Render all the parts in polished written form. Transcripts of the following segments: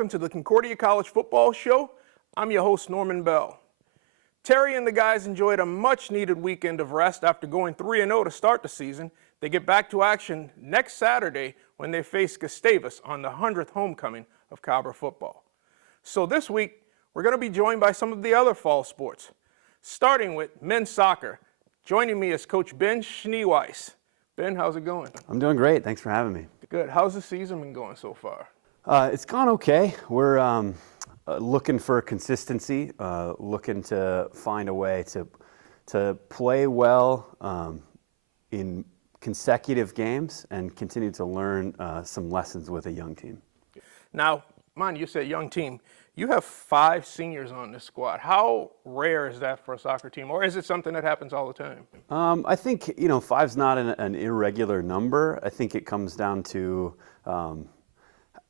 Welcome to the Concordia College Football Show. I'm your host, Norman Bell. Terry and the guys enjoyed a much-needed weekend of rest after going 3-0 to start the season. They get back to action next Saturday when they face Gustavus on the 100th homecoming of Cobber football. So this week, we're going to be joined by some of the other fall sports, starting with men's soccer. Joining me is Coach Ben Schneweis. Ben, how's it going? I'm doing great. Thanks for having me. Good. How's the season been going so far? It's gone okay. We're looking for consistency, looking to find a way to play well in consecutive games and continue to learn some lessons with a young team. Now, mind you said young team. You have 5 seniors on this squad. How rare is that for a soccer team, or is it something that happens all the time? I think, 5's not an irregular number. I think it comes down to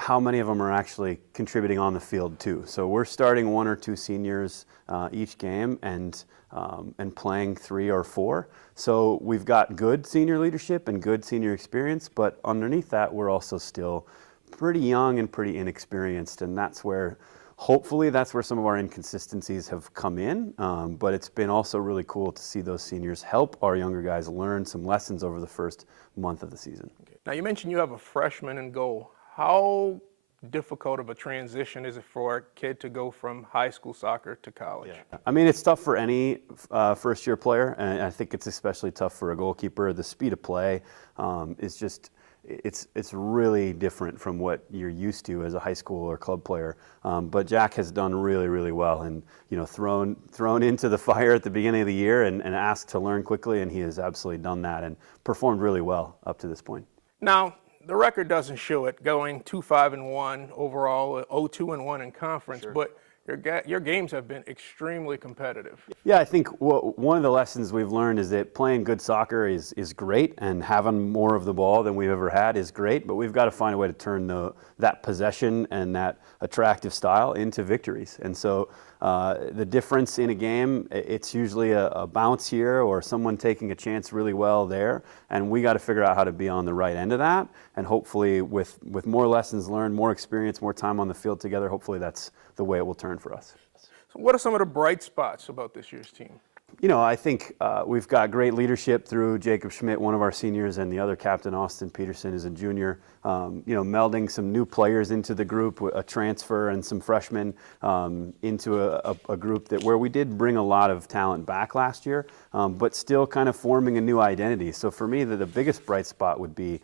how many of them are actually contributing on the field too. So we're starting 1 or 2 seniors each game and playing 3 or 4. So we've got good senior leadership and good senior experience, but underneath that we're also still pretty young and pretty inexperienced, and hopefully that's where some of our inconsistencies have come in, but it's been also really cool to see those seniors help our younger guys learn some lessons over the first month of the season. Now you mentioned you have a freshman in goal. How difficult of a transition is it for a kid to go from high school soccer to college? Yeah. I mean, it's tough for any first-year player, and I think it's especially tough for a goalkeeper. The speed of play is just it's really different from what you're used to as a high school or club player. But Jack has done really, really well, and thrown into the fire at the beginning of the year and asked to learn quickly, and he has absolutely done that and performed really well up to this point. Now, the record doesn't show it, going 2-5-1 overall, 0-2-1 in conference, sure. But your games have been extremely competitive. Yeah, I think one of the lessons we've learned is that playing good soccer is great, and having more of the ball than we've ever had is great, but we've got to find a way to turn that possession and that attractive style into victories. And so the difference in a game, it's usually a bounce here or someone taking a chance really well there, and we got to figure out how to be on the right end of that, and hopefully with more lessons learned, more experience, more time on the field together, hopefully that's the way it will turn for us. So what are some of the bright spots about this year's team? I think we've got great leadership through Jacob Schmidt, one of our seniors, and the other captain, Austin Peterson, is a junior. Melding some new players into the group, a transfer and some freshmen into a group where we did bring a lot of talent back last year, but still kind of forming a new identity. So for me, the biggest bright spot would be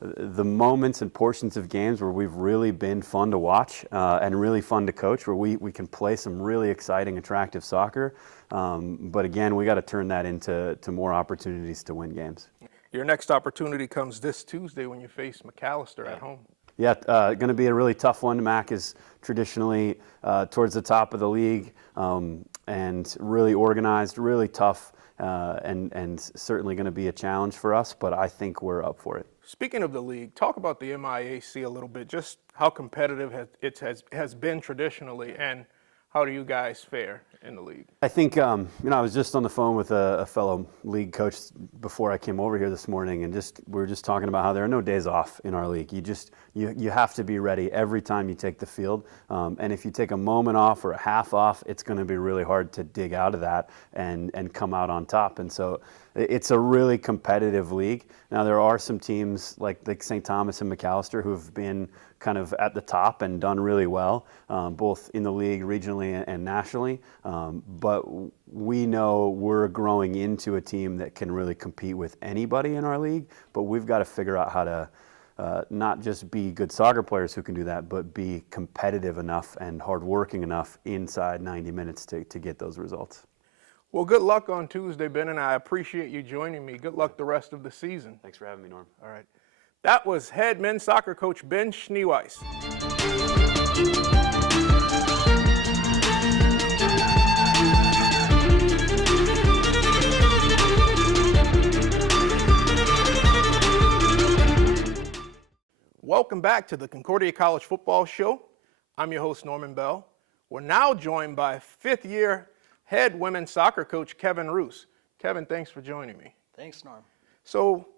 the moments and portions of games where we've really been fun to watch and really fun to coach, where we can play some really exciting, attractive soccer. But again, we got to turn that into more opportunities to win games. Your next opportunity comes this Tuesday when you face McAllister at home. Yeah, going to be a really tough one. Mac is traditionally towards the top of the league and really organized, really tough, and certainly going to be a challenge for us, but I think we're up for it. Speaking of the league, talk about the MIAC a little bit, just how competitive it has been traditionally, and how do you guys fare in the league? I think, I was just on the phone with a fellow league coach before I came over here this morning, and we were just talking about how there are no days off in our league. You have to be ready every time you take the field, and if you take a moment off or a half off, it's going to be really hard to dig out of that and come out on top. And so it's a really competitive league. Now, there are some teams like St. Thomas and McAllister who have been kind of at the top and done really well, both in the league regionally and nationally. But we know we're growing into a team that can really compete with anybody in our league, but we've got to figure out how to not just be good soccer players who can do that, but be competitive enough and hardworking enough inside 90 minutes to get those results. Well, good luck on Tuesday, Ben, and I appreciate you joining me. Good luck the rest of the season. Thanks for having me, Norm. All right. That was head men's soccer coach Ben Schneweis. Welcome back to the Concordia College Football Show. I'm your host, Norman Bell. We're now joined by fifth-year head women's soccer coach Kevin Roos. Kevin, thanks for joining me. Thanks, Norm. So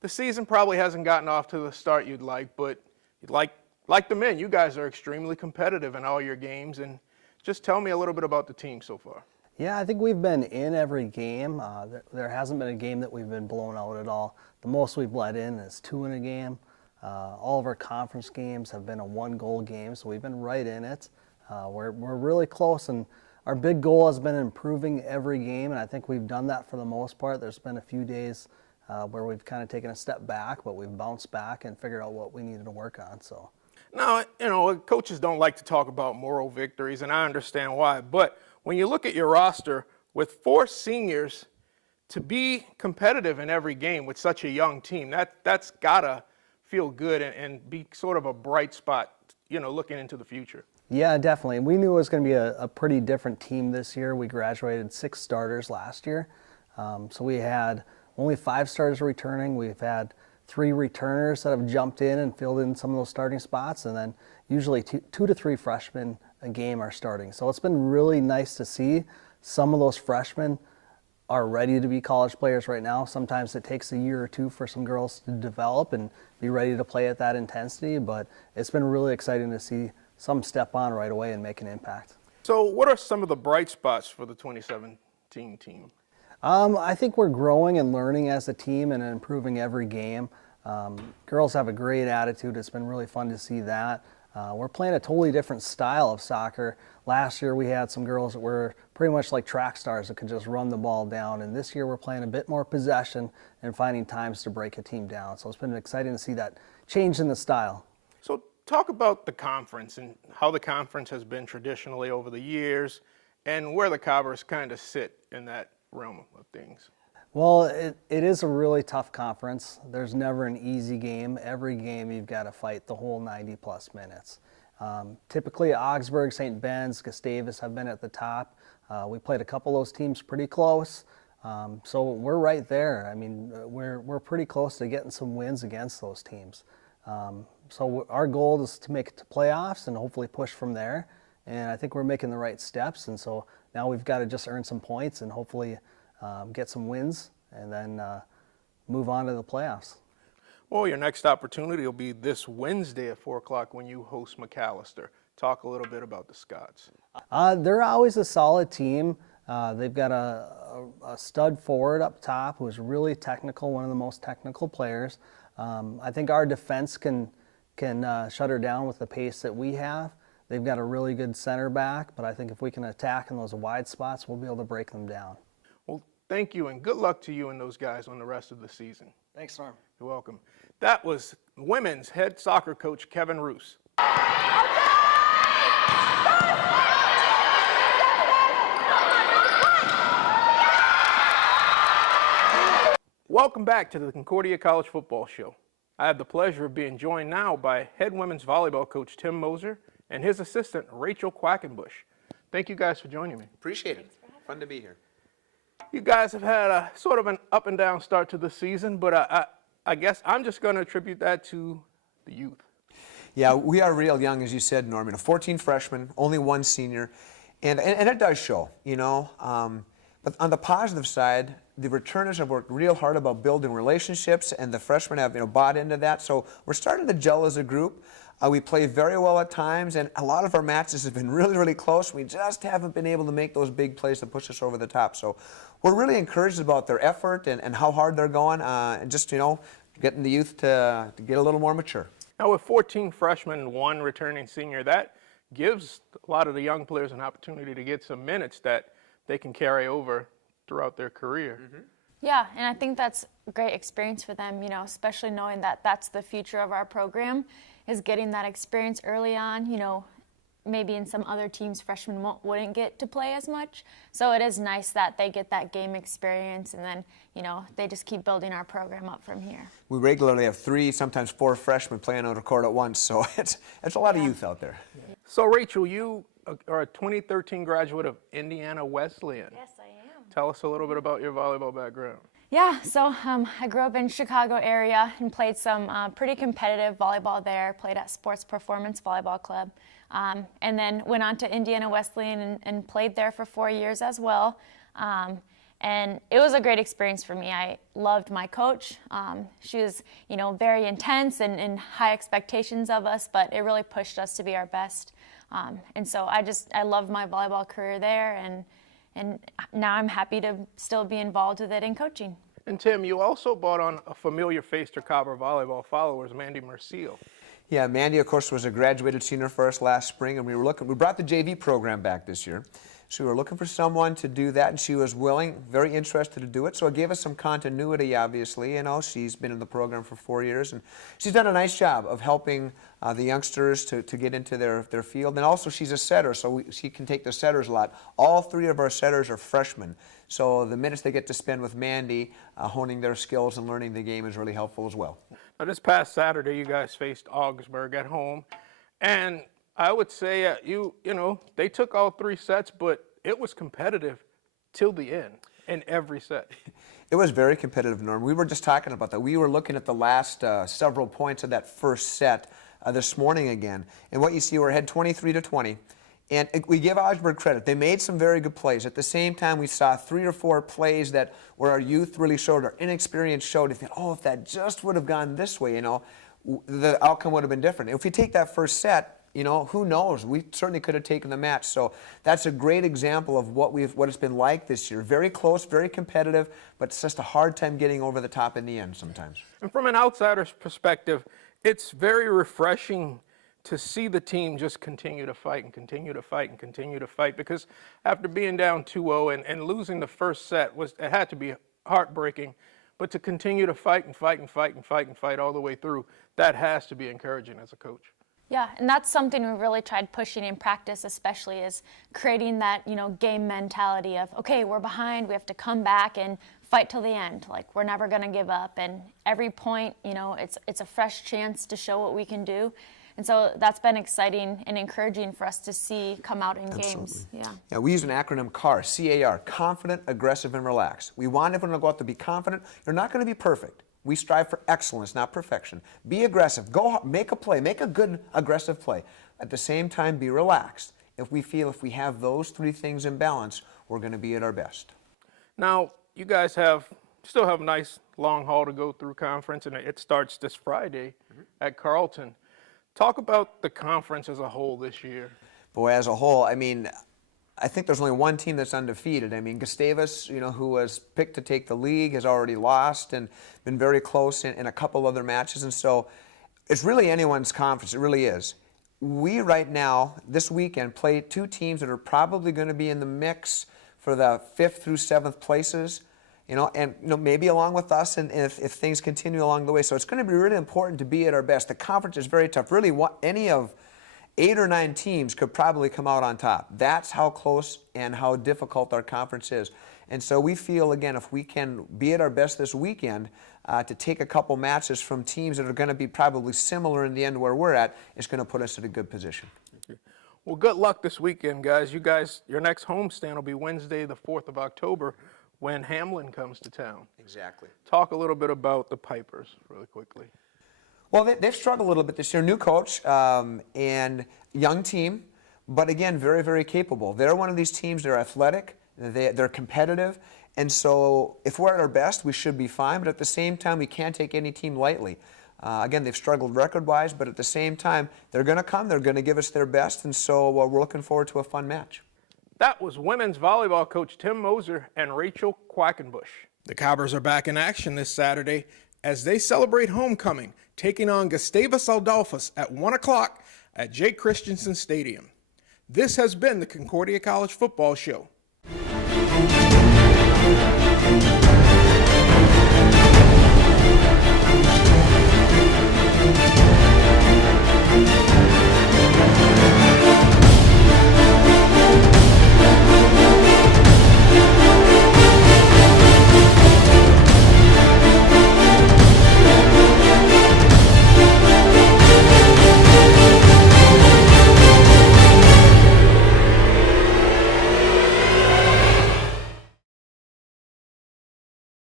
the season probably hasn't gotten off to the start you'd like, but you'd like Like the men, you guys are extremely competitive in all your games, and just tell me a little bit about the team so far. Yeah, I think we've been in every game. There hasn't been a game that we've been blown out at all. The most we've let in is 2 in a game. All of our conference games have been a 1-goal game, so we've been right in it. We're really close, and our big goal has been improving every game, and I think we've done that for the most part. There's been a few days where we've kind of taken a step back, but we've bounced back and figured out what we needed to work on. So. Now, coaches don't like to talk about moral victories, and I understand why, but when you look at your roster with 4 seniors, to be competitive in every game with such a young team, that's gotta feel good and be sort of a bright spot, looking into the future. Yeah, definitely. We knew it was going to be a pretty different team this year. We graduated 6 starters last year. So we had only 5 starters returning. We've had 3 returners that have jumped in and filled in some of those starting spots, and then usually 2 to 3 freshmen a game are starting. So it's been really nice to see some of those freshmen are ready to be college players right now. Sometimes it takes a year or 2 for some girls to develop and be ready to play at that intensity, but it's been really exciting to see some step on right away and make an impact. So what are some of the bright spots for the 2017 team? I think we're growing and learning as a team and improving every game. Girls have a great attitude. It's been really fun to see that. We're playing a totally different style of soccer. Last year we had some girls that were pretty much like track stars that could just run the ball down, and this year we're playing a bit more possession and finding times to break a team down. So it's been exciting to see that change in the style. So talk about the conference and how the conference has been traditionally over the years and where the Cobbers kind of sit in that realm of things. Well, it is a really tough conference. There's never an easy game. Every game you've got to fight the whole 90-plus minutes. Typically, Augsburg, St. Ben's, Gustavus have been at the top. We played a couple of those teams pretty close, so we're right there. I mean, we're pretty close to getting some wins against those teams. So our goal is to make it to playoffs and hopefully push from there, and I think we're making the right steps, and so now we've got to just earn some points and hopefully get some wins and then move on to the playoffs. Well, your next opportunity will be this Wednesday at 4 o'clock when you host McAllister. Talk a little bit about the Scots. They're always a solid team. They've got a stud forward up top who's really technical, one of the most technical players. I think our defense can shut her down with the pace that we have. They've got a really good center back, but I think if we can attack in those wide spots, we'll be able to break them down. Well, thank you, and good luck to you and those guys on the rest of the season. Thanks, Norm. You're welcome. That was women's head soccer coach Kevin Roos. Welcome back to the Concordia College Football Show. I have the pleasure of being joined now by head women's volleyball coach Tim Mosser and his assistant Rachel Quackenbush. Thank you guys for joining me. Appreciate it. Fun to be here. You guys have had a sort of an up and down start to the season, but I guess I'm just going to attribute that to the youth. Yeah, we are real young, as you said, Norman. 14 freshmen, only 1 senior, and it does show, But on the positive side, the returners have worked real hard about building relationships, and the freshmen have bought into that. So we're starting to gel as a group. We play very well at times, and a lot of our matches have been really, really close. We just haven't been able to make those big plays to push us over the top. So we're really encouraged about their effort and how hard they're going, and just, getting the youth to get a little more mature. Now with 14 freshmen and 1 returning senior, that gives a lot of the young players an opportunity to get some minutes that they can carry over throughout their career. Mm-hmm. Yeah, and I think that's a great experience for them, especially knowing that that's the future of our program, is getting that experience early on. Maybe in some other teams, freshmen wouldn't get to play as much. So it is nice that they get that game experience, and then, they just keep building our program up from here. We regularly have 3, sometimes 4 freshmen playing on the court at once, so it's a lot of youth out there. So Rachel, you are a 2013 graduate of Indiana Wesleyan. Yes, I am. Tell us a little bit about your volleyball background. Yeah, so I grew up in Chicago area and played some pretty competitive volleyball there, played at Sports Performance Volleyball Club, and then went on to Indiana Wesleyan and played there for 4 years as well. And it was a great experience for me. I loved my coach. She was, very intense and high expectations of us, but it really pushed us to be our best. And so I loved my volleyball career there, and now I'm happy to still be involved with it in coaching. And Tim, you also brought on a familiar face to Cobber volleyball followers, Mandy Mercillo. Yeah, Mandy, of course, was a graduated senior for us last spring, and we brought the JV program back this year. So we were looking for someone to do that, and she was willing, very interested to do it. So it gave us some continuity, obviously. She's been in the program for 4 years, and she's done a nice job of helping the youngsters to get into their field. And also she's a setter, so she can take the setters a lot. All 3 of our setters are freshmen. So the minutes they get to spend with Mandy, honing their skills and learning the game is really helpful as well. Now, this past Saturday, you guys faced Augsburg at home, and I would say they took all 3 sets, but it was competitive till the end in every set. It was very competitive, Norm. We were just talking about that. We were looking at the last several points of that first set this morning again, and what you see, we're ahead 23-20. And we give Augsburg credit. They made some very good plays. At the same time, we saw 3 or 4 plays where our youth really showed, our inexperience showed. If that just would have gone this way, the outcome would have been different. If we take that first set, who knows? We certainly could have taken the match. So that's a great example of what it's been like this year. Very close, very competitive, but it's just a hard time getting over the top in the end sometimes. And from an outsider's perspective, it's very refreshing to see the team just continue to fight and continue to fight and continue to fight, because after being down 2-0 and losing the first set, it had to be heartbreaking, but to continue to fight and fight and fight and fight and fight all the way through, that has to be encouraging as a coach. Yeah, and that's something we really tried pushing in practice, especially, is creating that, game mentality of, okay, we're behind, we have to come back and fight till the end. Like, we're never going to give up, and every point, it's a fresh chance to show what we can do. And so that's been exciting and encouraging for us to see come out in games. Yeah, we use an acronym CAR, C-A-R, confident, aggressive, and relaxed. We want everyone to go out to be confident. You're not going to be perfect. We strive for excellence, not perfection. Be aggressive. Go make a play. Make a good aggressive play. At the same time, be relaxed. If we have those 3 things in balance, we're going to be at our best. Now, you guys still have a nice long haul to go through conference, and it starts this Friday at Carleton. Talk about the conference as a whole this year. Boy, as a whole, I think there's only one team that's undefeated. Gustavus, who was picked to take the league, has already lost and been very close in a couple other matches. And so it's really anyone's conference. It really is. We right now, this weekend, play 2 teams that are probably going to be in the mix for the 5th through 7th places. Maybe along with us, and if things continue along the way. So it's going to be really important to be at our best. The conference is very tough. Really, any of 8 or 9 teams could probably come out on top. That's how close and how difficult our conference is. And so we feel, again, if we can be at our best this weekend, to take a couple matches from teams that are going to be probably similar in the end where we're at, it's going to put us in a good position. Well, good luck this weekend, guys. Your next homestand will be Wednesday, the 4th of October, when Hamlin comes to town. Exactly. Talk a little bit about the Pipers really quickly. Well, they've struggled a little bit this year. New coach and young team, but again, very, very capable. They're one of these teams, they're athletic, they're competitive, and so if we're at our best, we should be fine, but at the same time, we can't take any team lightly. Again, they've struggled record-wise, but at the same time, they're going to come, they're going to give us their best, and so we're looking forward to a fun match. That was women's volleyball coach Tim Mosser and Rachel Quackenbush. The Cobbers are back in action this Saturday as they celebrate homecoming, taking on Gustavus Adolphus at 1 o'clock at Jake Christensen Stadium. This has been the Concordia College Football Show.